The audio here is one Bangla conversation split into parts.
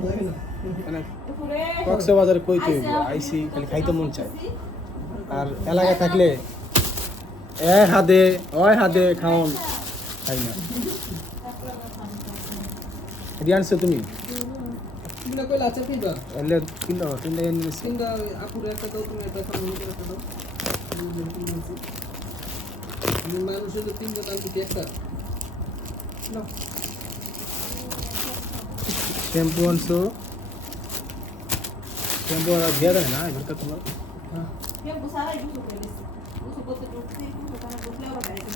মানে কক্সবাজারে কই তুই আইসি খালি খাইতে মন চায় আর এলাকায় থাকলে হাদে খাওন খাই না রিয়ানছো তুমি কিনা কইলা আচ্ছা কি দাও এলে কিলো তিনটা এনে নিছি তিনটা আপুরে একটা দাও তুমি এটা খামনি করে একটা দাও আমি মানুষের তো তিনটা দাম দিতে একটা নাও শ্যাম্পু আনছো শ্যাম্পু আর দিয়া দেয় না এবার তোমার হ্যাঁ Tiempo sabe el uso que les uso por tu uso para buscar la cabeza.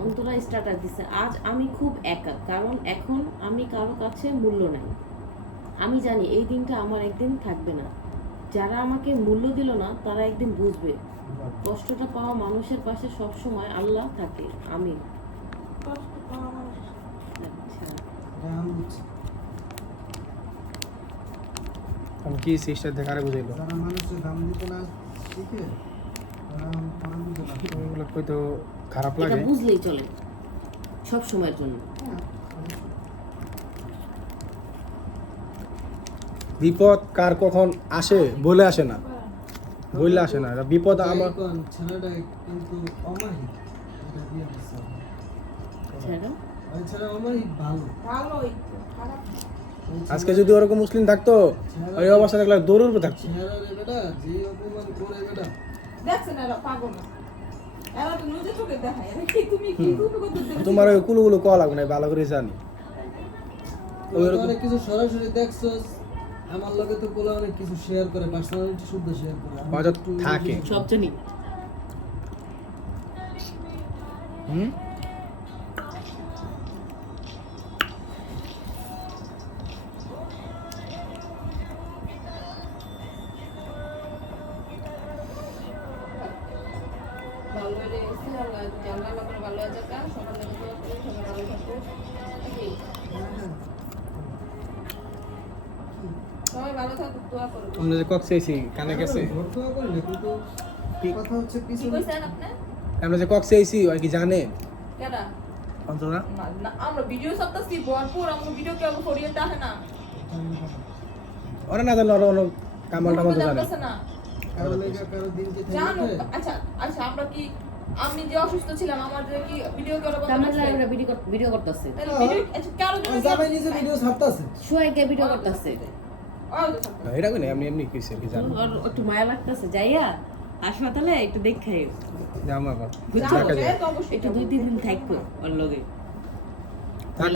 Antara starter দিছে আজ আমি খুব একা কারণ এখন আমি কারো কাছে মূল্য নাই আমি জানি এই দিনটা আমার একদিন থাকবে না যারা আমাকে মূল্য দিল না তারা একদিন বুঝবে কষ্টটা পাওয়া মানুষের পাশে সব সময় আল্লাহ থাকে আমিন আচ্ছা রাম বুঝছি আমি কি সিস্টার দেখারে বুঝাইলো যারা মানুষের দাম দিতে না শিখে তারা দাম দিতে না ওগুলো কই তো খারাপ এটা লাগে বুঝলেই চলে সব সময়ের জন্য বিপদ কার কখন আসে বলে আসে না বললে আসে না এটা বিপদ আমার কোন ছেলেটা কিন্তু অমাহিত এটা দিয়ে দিছে ছেড়ে ওই ছেলে অমাহিত ভালো ভালোই খারাপ আজকে যদি ওরকম মুসলিম থাকতো ওই অবস্থা দেখলে দৌড় থাকতো ছেলের বেটা যে অপমান করে বেটা দেখছেন এরা পাগল না এরা তো নিজে চোখে দেখায় এরা কি তুমি কি তুমি কত তোমার ওই কুলুগুলো কল লাগবে না ভালো করে জানি ওইরকম অনেক কিছু সরাসরি দেখছস আমার লগে তো বলে অনেক কিছু শেয়ার করে পার্সোনালিটি শুদ্ধ শেয়ার করে আমি হয়তো একটু থাকে। সব জানি হুম ভালো হয়ে গেছে আল্লাহ জানলা করে ভালো হয়ে যাক সবার জন্য দোয়া করি সবাই ভালো থাকো নাকি সবাই ভালো থাকো দোয়া করো আমরা যে কক্সে আইছি কানে গেছে ভর্তি করলে কিন্তু কি- কথা হচ্ছে কি পিছনে কইছেন আপনি আমরা যে কক্সে আইছি ওই কি জানে কেডা অন্তরা না আমরা ভিডিও সবটাছি ভরপুর আমরা ভিডিও কেউ করিয়ে তাহে না ওরা না জানলে ওরা অন্য কামাল টামাল তো জানে জানতেছে না কারো লেগে কারো দিন যেতে জানো যেতে আচ্ছা আচ্ছা আমরা কি আমি যে অসুস্থ ছিলাম আমাদের কি ভিডিও করা বন্ধ কামাল করছে? লাইভে ভিডিও করতেছে তাহলে ভিডিও আচ্ছা কারো জন্য জামাই নিজে ভিডিও ছাড়তাছে সোয়াইকে ভিডিও করতেছে এটা কই না এমনি এমনি কইছে আর কি জানো আর একটু মায়া লাগতেছে যাইয়া হাসপাতালে একটু দেখাই জামা আবার বুঝছো? দেখা যায় তো অবশ্যই একটু 2-3 দিন থাকবো ওর লগে